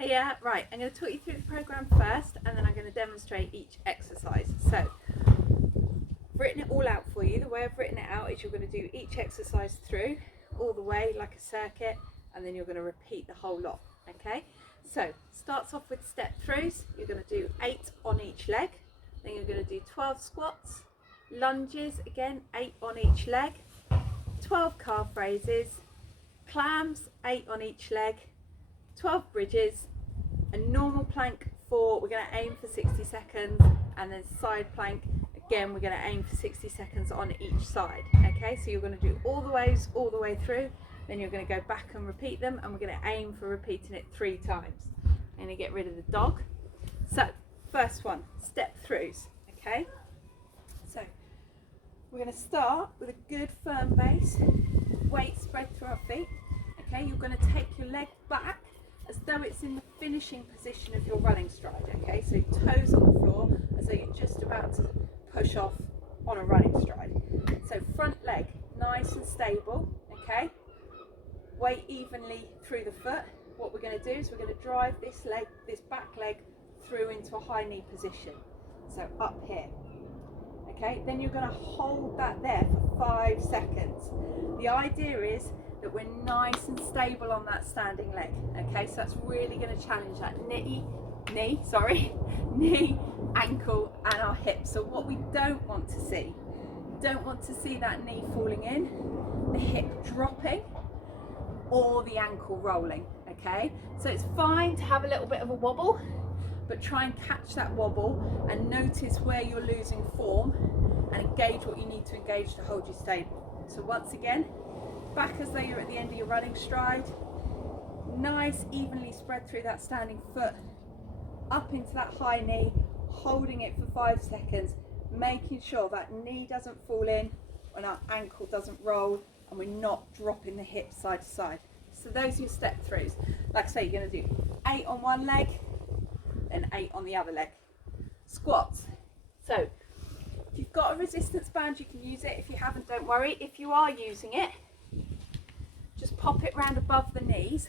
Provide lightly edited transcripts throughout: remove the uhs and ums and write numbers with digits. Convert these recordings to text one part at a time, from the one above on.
Yeah, right. I'm going to talk you through the program first, and then I'm going to demonstrate each exercise. So, I've written it all out for you. The way I've written it out is you're going to do each exercise through, all the way, like a circuit, and then you're going to repeat the whole lot. Okay? So, starts off with step throughs. You're going to do 8 on each leg. Then you're going to do 12 squats, lunges, again, 8 on each leg, 12 calf raises, clams, 8 on each leg, 12 bridges, a normal plank for, we're going to aim for 60 seconds, and then side plank, again we're going to aim for 60 seconds on each side. Okay, so you're going to do all the way through, then you're going to go back and repeat them, and we're going to aim for repeating it 3 times. I'm going to get rid of the dog. So first one, step throughs. Okay, so we're going to start with a good firm base, weight spread through our feet. Okay, you're going to take your leg back as though it's in the finishing position of your running stride. Okay, so toes on the floor as though you're just about to push off on a running stride. So front leg nice and stable. Okay, weight evenly through the foot. What we're going to do is we're going to drive this back leg through into a high knee position. So up here. Okay, then you're going to hold that there for 5 seconds. The idea is that we're nice and stable on that standing leg. Okay, so that's really going to challenge that knee, ankle and our hips. So what we don't want to see that knee falling in, the hip dropping, or the ankle rolling. Okay, so it's fine to have a little bit of a wobble, but try and catch that wobble and notice where you're losing form and engage what you need to engage to hold you stable. So once again, back as though you're at the end of your running stride, nice evenly spread through that standing foot, up into that high knee, holding it for 5 seconds, making sure that knee doesn't fall in and our ankle doesn't roll, and we're not dropping the hips side to side. So those are your step throughs. Like I say, you're going to do 8 on one leg and 8 on the other leg. Squats. So if you've got a resistance band, you can use it. If you haven't, don't worry. If you are using it, just pop it round above the knees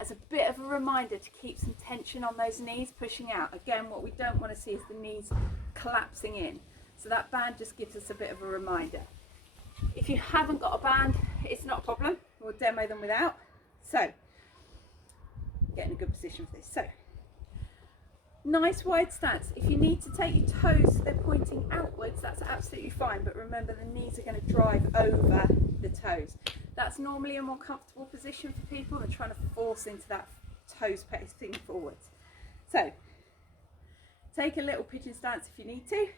as a bit of a reminder to keep some tension on those knees pushing out. Again, what we don't want to see is the knees collapsing in. So that band just gives us a bit of a reminder. If you haven't got a band, it's not a problem. We'll demo them without. So, get in a good position for this. So, nice wide stance. If you need to take your toes so they're pointing outwards, that's absolutely fine. But remember, the knees are going to drive over the toes. That's normally a more comfortable position for people than trying to force into that toes facing forwards. So, take a little pigeon stance if you need to.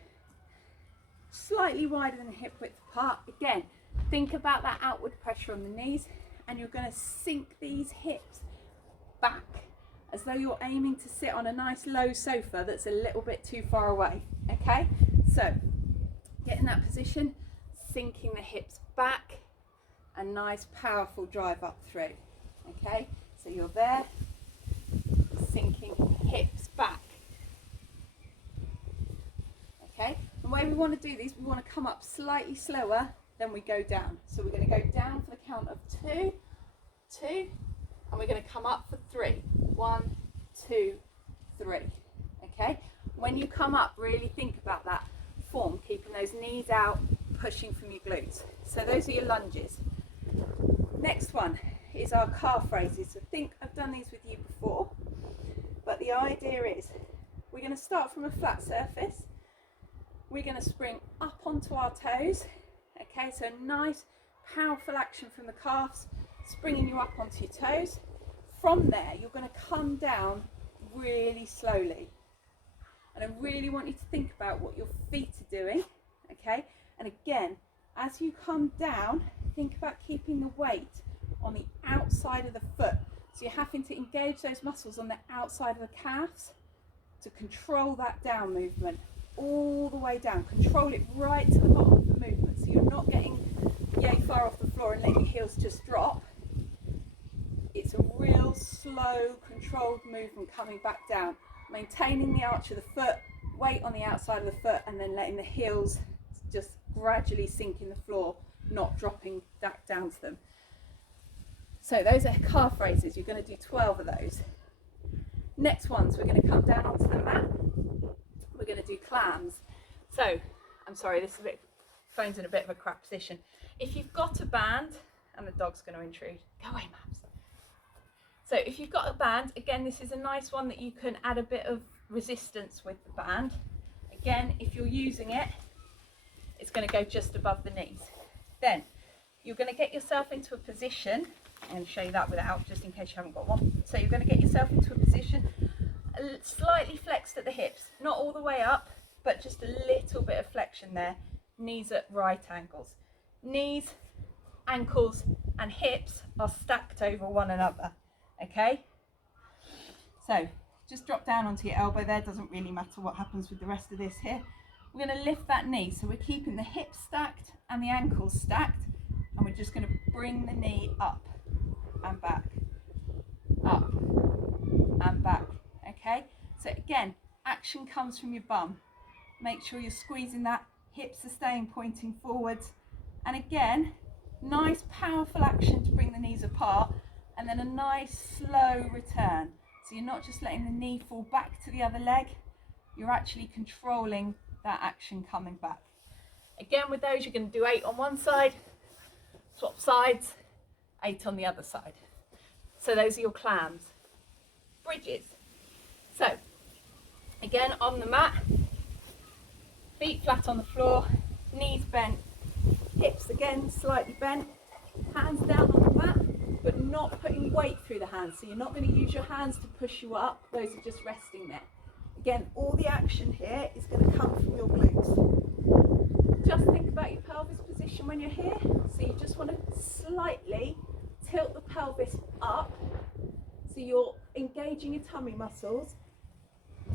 Slightly wider than hip width apart. Again, think about that outward pressure on the knees, and you're going to sink these hips back as though you're aiming to sit on a nice low sofa that's a little bit too far away. Okay, so get in that position, sinking the hips back, a nice powerful drive up through. Okay, so you're there, sinking hips back. Okay, the way we want to do these, we want to come up slightly slower than we go down. So we're going to go down for the count of 2, 2, and we're going to come up for 3. 1, 2, 3. Okay, when you come up, really think about that form, keeping those knees out, pushing from your glutes. So those are your lunges. Next one is our calf raises. So I think I've done these with you before, but the idea is we're going to start from a flat surface. We're going to spring up onto our toes. Okay, so nice powerful action from the calves, springing you up onto your toes. From there, you're going to come down really slowly. And I really want you to think about what your feet are doing. Okay, and again, as you come down, think about keeping the weight on the outside of the foot. So you're having to engage those muscles on the outside of the calves to control that down movement. All the way down, control it right to the bottom of the movement, so you're not getting yay far off the floor and letting your heels just drop. It's a real slow controlled movement coming back down, maintaining the arch of the foot, weight on the outside of the foot, and then letting the heels just gradually sink in the floor, not dropping back down to them. So those are calf raises. You're going to do 12 of those. Next ones, we're going to come down onto the mat. We're going to do clams. So, I'm sorry, this is a bit, phone's in a bit of a crap position. If you've got a band, and the dog's going to intrude, go away, Maps. So if you've got a band, again, this is a nice one that you can add a bit of resistance with the band. Again, if you're using it, it's going to go just above the knees. Then you're going to get yourself into a position, I'm going to show you that without, just in case you haven't got one. So you're going to get yourself into a position slightly flexed at the hips, not all the way up, but just a little bit of flexion there. Knees at right angles. Knees, ankles and hips are stacked over one another. Okay, so just drop down onto your elbow there, doesn't really matter what happens with the rest of this here. We're going to lift that knee, so we're keeping the hips stacked and the ankles stacked, and we're just going to bring the knee up and back, up and back. Okay, so again, action comes from your bum. Make sure you're squeezing that, hips are staying pointing forwards, and again, nice powerful action to bring the knees apart, and then a nice slow return. So you're not just letting the knee fall back to the other leg, you're actually controlling that action coming back. Again, with those, you're going to do 8 on one side, swap sides, 8 on the other side. So those are your clams. Bridges. So again, on the mat, feet flat on the floor, knees bent, hips again slightly bent, hands down on the mat, but not putting weight through the hands. So you're not going to use your hands to push you up, those are just resting there. Again, all the action here is going to come from your glutes. Just think about your pelvis position when you're here. So you just want to slightly tilt the pelvis up, so you're engaging your tummy muscles,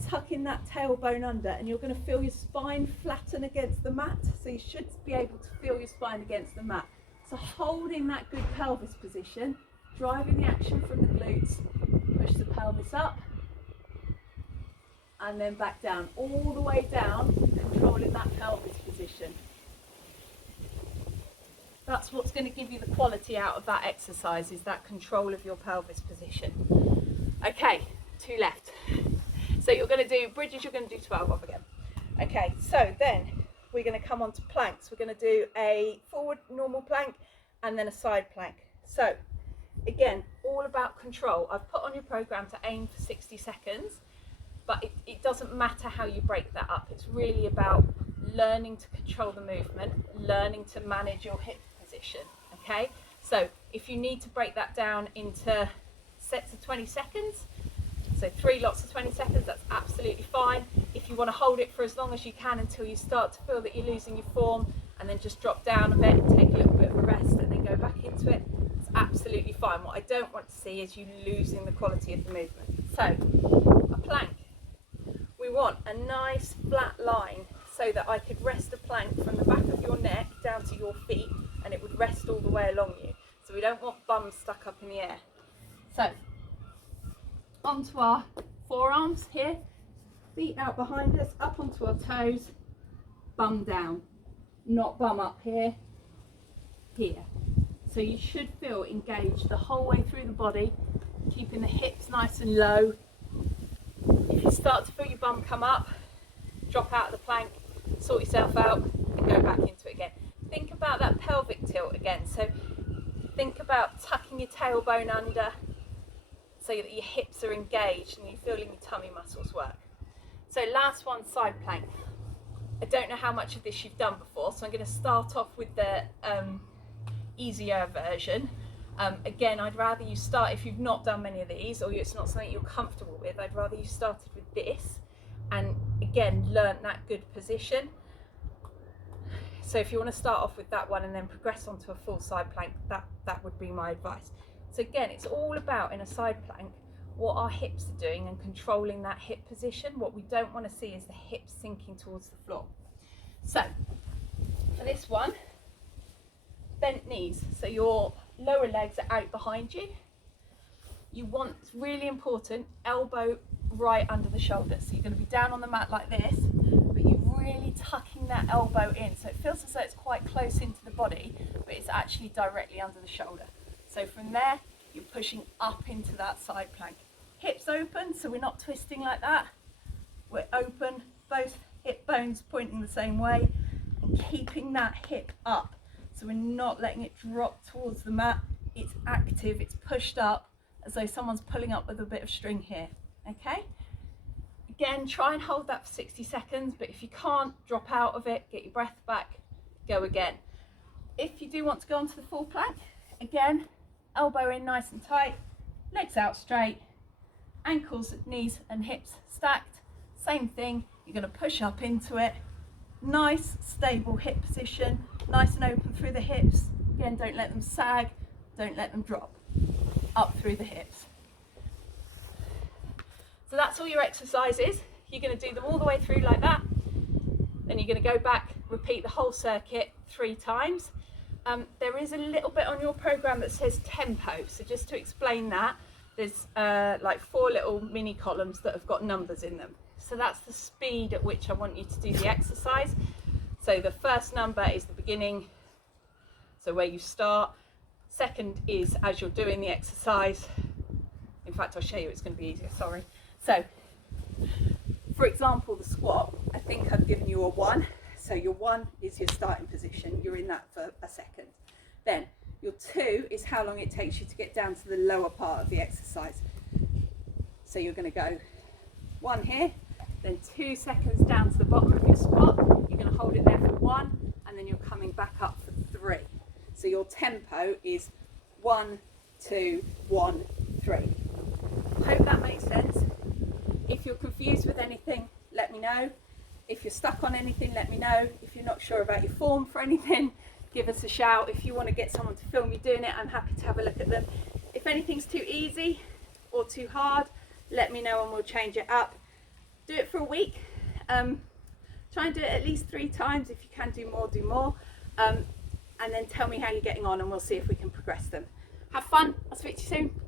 tucking that tailbone under, and you're going to feel your spine flatten against the mat. So you should be able to feel your spine against the mat. So holding that good pelvis position, driving the action from the glutes, push the pelvis up and then back down, all the way down, controlling that pelvis position. That's what's going to give you the quality out of that exercise, is that control of your pelvis position. Okay, 2 left. So you're going to do bridges, you're going to do 12 of again. Okay, so then we're going to come on to planks. We're going to do a forward normal plank and then a side plank. So again, all about control. I've put on your program to aim for 60 seconds, but it doesn't matter how you break that up. It's really about learning to control the movement, learning to manage your hip position. Okay, so if you need to break that down into sets of 20 seconds, so 3 lots of 20 seconds, that's absolutely fine. If you want to hold it for as long as you can until you start to feel that you're losing your form, and then just drop down a bit and take a little bit of a rest and then go back into it, it's absolutely fine. What I don't want to see is you losing the quality of the movement. So, a plank. We want a nice flat line so that I could rest a plank from the back of your neck down to your feet, and it would rest all the way along you. So we don't want bums stuck up in the air. So, onto our forearms here, feet out behind us, up onto our toes, bum down, not bum up here, here. So you should feel engaged the whole way through the body, keeping the hips nice and low. If you start to feel your bum come up, drop out of the plank, sort yourself out and go back into it again. Think about that pelvic tilt again. So think about tucking your tailbone under so that your hips are engaged and you're feeling your tummy muscles work. So last one, side plank. I don't know how much of this you've done before, so I'm going to start off with the easier version. Again, I'd rather you start, if you've not done many of these or it's not something you're comfortable with, I'd rather you started with this and again learn that good position. So if you want to start off with that one and then progress onto a full side plank, that would be my advice. So again, it's all about, in a side plank, what our hips are doing and controlling that hip position. What we don't want to see is the hips sinking towards the floor. So for this one, bent knees, so your lower legs are out behind you. You want, it's really important, elbow right under the shoulder. So you're going to be down on the mat like this, but you're really tucking that elbow in. So it feels as though it's quite close into the body, but it's actually directly under the shoulder. So from there, you're pushing up into that side plank. hips open, so we're not twisting like that. We're open, both hip bones pointing the same way, and keeping that hip up. So we're not letting it drop towards the mat. It's active, it's pushed up as though someone's pulling up with a bit of string here, okay? Again, try and hold that for 60 seconds, but if you can't, drop out of it, get your breath back, go again. If you do want to go onto the full plank, again, elbow in nice and tight, legs out straight, ankles, knees and hips stacked. Same thing, you're going to push up into it. Nice, stable hip position, nice and open through the hips. Again, don't let them sag, don't let them drop. Up through the hips. So that's all your exercises. You're going to do them all the way through like that. Then you're going to go back, repeat the whole circuit 3 times. There is a little bit on your program that says tempo. So just to explain that, there's like 4 little mini columns that have got numbers in them. So that's the speed at which I want you to do the exercise. So the first number is the beginning, so where you start. Second is as you're doing the exercise. In fact, I'll show you, it's going to be easier, sorry. So, for example, the squat, I think I've given you a 1. So your 1 is your starting position, you're in that for a second. Then your 2 is how long it takes you to get down to the lower part of the exercise. So you're going to go 1 here, then 2 seconds down to the bottom of your squat, you're going to hold it there for 1, and then you're coming back up for 3. So your tempo is 1, 2, 1, 3. Hope that makes sense. If you're confused with anything, let me know. If you're stuck on anything, let me know. If you're not sure about your form for anything, give us a shout. If you want to get someone to film you doing it, I'm happy to have a look at them. If anything's too easy or too hard, let me know and we'll change it up. Do it for a week. Try and do it at least 3 times. If you can do more, do more. And then tell me how you're getting on and we'll see if we can progress them. Have fun. I'll speak to you soon.